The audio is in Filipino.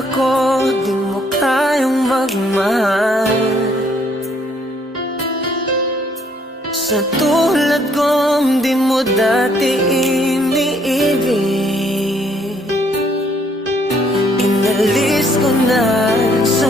ako, di mo kayang magmahal. Sa tulad kong di mo dati iniibig, inalis ko na sa